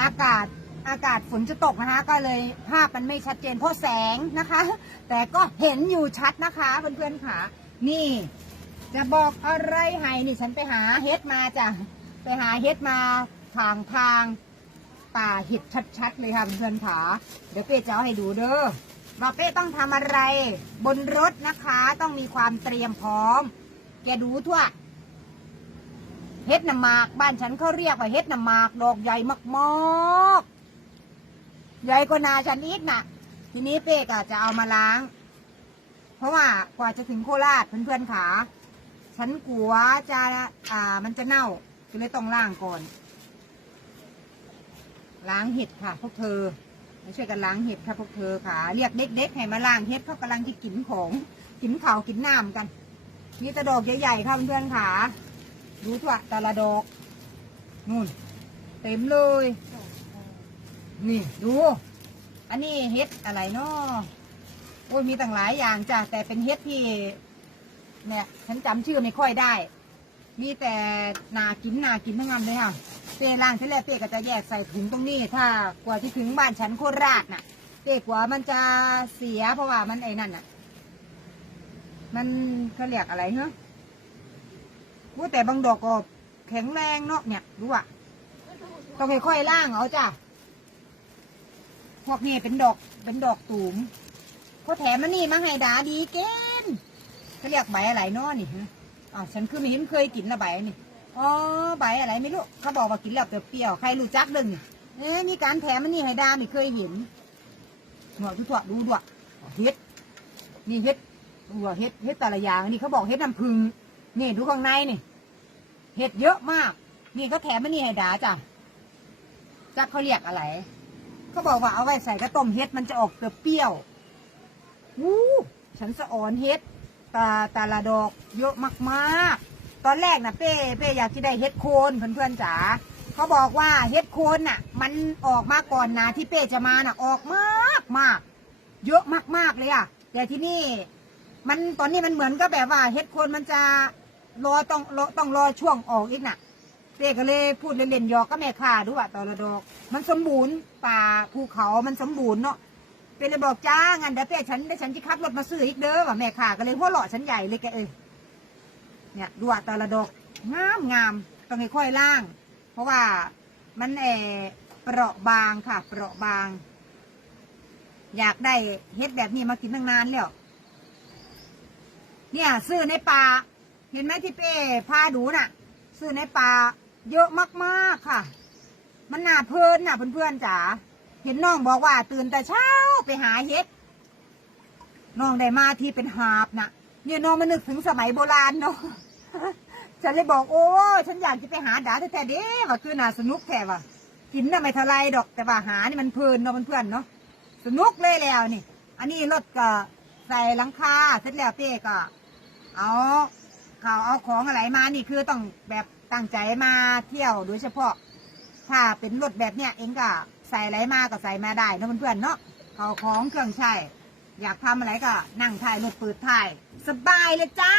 อากาศอากาศฝนจะตกนะคะ ก็เลยภาพมันไม่ชัดเจนเพราะแสงนะคะ แต่ก็เห็นอยู่ชัดนะคะเพื่อนๆค่ะ นี่ จะบอกอะไรให้นี่ฉันไปหาเฮ็ดมาจ้ะไปหาเฮ็ดมาทางทางป่าเห็ดชัดๆเลยค่ะเพื่อนๆค่ะเดี๋ยวเป้จะเอาให้ดูเด้อว่าเป้ต้องทำอะไร บนรถนะคะ ต้องมีความเตรียมพร้อม แกดูทั่ว เฮ็ดน้ำหมาก บ้านฉันเขาเรียกว่าเฮ็ดน้ำหมาก ดอกใหญ่มากๆ ใหญ่กว่านาฉันอีกน่ะ ทีนี้เป้ก็จะเอามาล้าง เพราะว่ากว่าจะถึงโคราชเพื่อนๆขา ฉันกลัวจะอ่ามันจะเน่าก็เลยต้องล้างก่อน ล้างเห็ดค่ะ พวกเธอมาช่วยกันล้างเห็ดค่ะพวกเธอค่ะ เรียกเด็กๆให้มาล้างเห็ดเขากำลังจะกินของกินข้าวกินน้ำกันมีแตะดอกใหญ่ๆค่ะเพื่อนๆค่ะ ดูทั่วแต่ละดอกนู่น เต็มเลย นี่ดู อันนี้เฮ็ดอะไรเนาะโอ้ยมีต่างหลายอย่างจ้ะแต่เป็นเฮ็ดที่ เนี่ย ฉันจำชื่อไม่ค่อยได้ มีแต่นากินนากินทั้งนั้นเลยค่ะเป้ล่างที่แรกเป้ก็จะแยกใส่ถุงตรงนี้ ถ้ากว่าที่ถึงบ้านฉันโคราชน่ะเป้กลัว่ามันจะเสียเพราะว่ามันไอ้นั่นน่ะ มันเขาเรียกอะไรเหรอ ว่าแต่บางดอกก็แข็งแรงเนาะเนี่ยดูอะต้องค่อยๆล่างเอาจ้ะพวกนี้เป็นดอกเป็นดอกตูมเขาแถมมันนี่มาให้ดาดีเกินเขาเรียกใบอะไรเนาะนี่ฮะอ่าวฉันคือไม่เห็นเคยกินละใบนี่อ๋อใบอะไรไม่รู้เขาบอกว่ากินแล้วเปรี้ยวๆใครรู้จักดึงเอ้ยมีการแถมมันนี่ให้ดาไม่เคยเห็นหัวทุกตัวดูด้วยเฮ็ดนี่เฮ็ดดูว่าเฮ็ดเฮ็ดแต่ละอย่างนี่เขาบอกเฮ็ดน้ำผึ้งนี่ดูข้างในนี่ เห็ดเยอะมาก นี่เขาแถมมันนี่ให้ดาจ้ะจักเขาเรียกอะไรเขาบอกว่าเอาไว้ใส่กระต้มเห็ดมันจะออกเปรี้ยวๆวู้ฉันสะออนเห็ดตาตาละดอกเยอะมากๆ ตอนแรกนะเป้เป้อยากจะได้เห็ดโคนเพื่อนๆจ๋าเขาบอกว่าเห็ดโคนน่ะ มันออกมาก่อนนะที่เป้จะมาน่ะออกมากมากเยอะมากๆเลยอะแต่ที่นี่ มันตอนนี้มันเหมือนก็แบบว่าเห็ดโคนมันจะ รอต้องรอต้องรอช่วงออกอีกน่ะเต้ก็เลยพูดเล่นๆหยอกก็แม่ข่าดูว่าตอละดอก มันสมบูรณ์ป่าภูเขามันสมบูรณ์เนาะเป้เลยบอกจ้างั้นเดี๋ยวเป้ฉันเดี๋ยวฉันจะขับรถมาซื้ออีกเด้อว่าแม่ข่าก็เลยหัวเราะฉันใหญ่เลยแกเอ้ยเนี่ยดูว่าตอละดอกงามงามต้องค่อยล่าง เพราะว่ามันเออเปราะบางค่ะ เปราะบาง อยากได้เฮ็ดแบบนี้มากินตั้งนานแล้วเนี่ยซื้อในป่า เห็นไหมที่เป้พาดูน่ะ ซื้อในป่าเยอะมากๆค่ะ มันน่าเพลินน่ะเพื่อนๆจ๋าเห็นน้องบอกว่า ตื่นแต่เช้าไปหาเห็ดน้องได้มาที่เป็นหาบน่ะ เนี่ยน้องมานึกถึงสมัยโบราณเนาะฉันเลยบอกโอ้ฉันอยากจะไปหาดาแท้ๆเด้ว่าคือน่าสนุกแท้ว่ะกินน่ะไม่ท่าไรดอก แต่ว่าหานี่มันเพลินเนาะเพื่อนๆเนาะสนุกเลยแล้วนี่ อันนี้รถก็ใส่หลังคาเสร็จแล้วเป้ก็ เอา เขาเอาของอะไรมานี่คือต้องแบบตั้งใจมาเที่ยวโดยเฉพาะ ถ้าเป็นรถแบบเนี้ยเองก็ใส่อะไรมาก็ใส่มาได้นะเพื่อนๆเนาะเขาของเครื่องใช้อยากทำอะไรก็นั่งถ่ายรถเปิดถ่าย สบายเลยจ้า